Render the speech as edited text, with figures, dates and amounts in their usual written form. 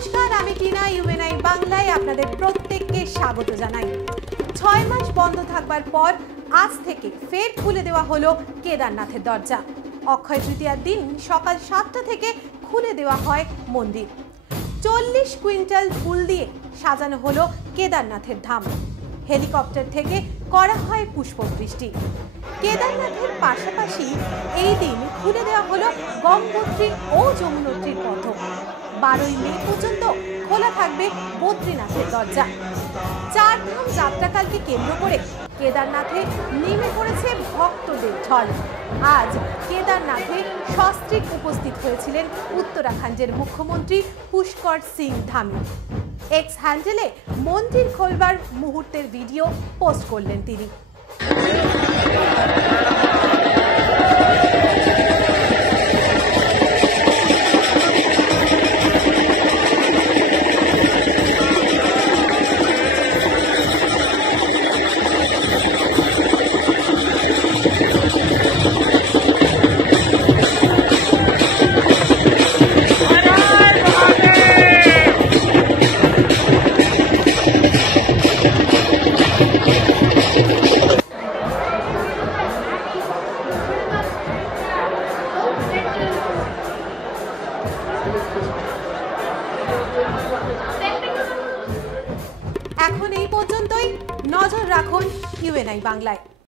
নমস্কার, আমি টিনা। ইউএনআই বাংলায় আপনাদের প্রত্যেককে স্বাগত জানাই। 6 মাস বন্ধ থাকবার পর আজ থেকে ফের খুলে দেওয়া হলো কেদারনাথের দরজা। অক্ষয় তৃতীয়ার দিন সকাল 7টা থেকে খুলে দেওয়া হয় মন্দির। 40 কুইন্টাল ফুল দিয়ে সাজানো হলো কেদারনাথের ধাম। হেলিকপ্টার থেকে করা হয় পুষ্পবৃষ্টি। কেদারনাথের পাশাপাশি এই দিন খুলে দেওয়া হলো গঙ্গোত্রী ও যমুনোত্রীর পথ। 12ই মে পর্যন্ত খোলা থাকবে বদ্রীনাথের দরজা। 4 ধাম যাত্রাকালকে কেন্দ্র করে কেদারনাথে নেমে পড়েছে ভক্তদের ঢল। আজ কেদারনাথে সস্ত্রীক উপস্থিত হয়েছিলেন উত্তরাখণ্ডের মুখ্যমন্ত্রী পুষ্কর সিং ধামি। এক্স হ্যান্ডেলে মন্দির খোলবার মুহূর্তের ভিডিও পোস্ট করলেন তিনি। এখন এই পর্যন্তই। নজর রাখুন ইউএনআই বাংলায়।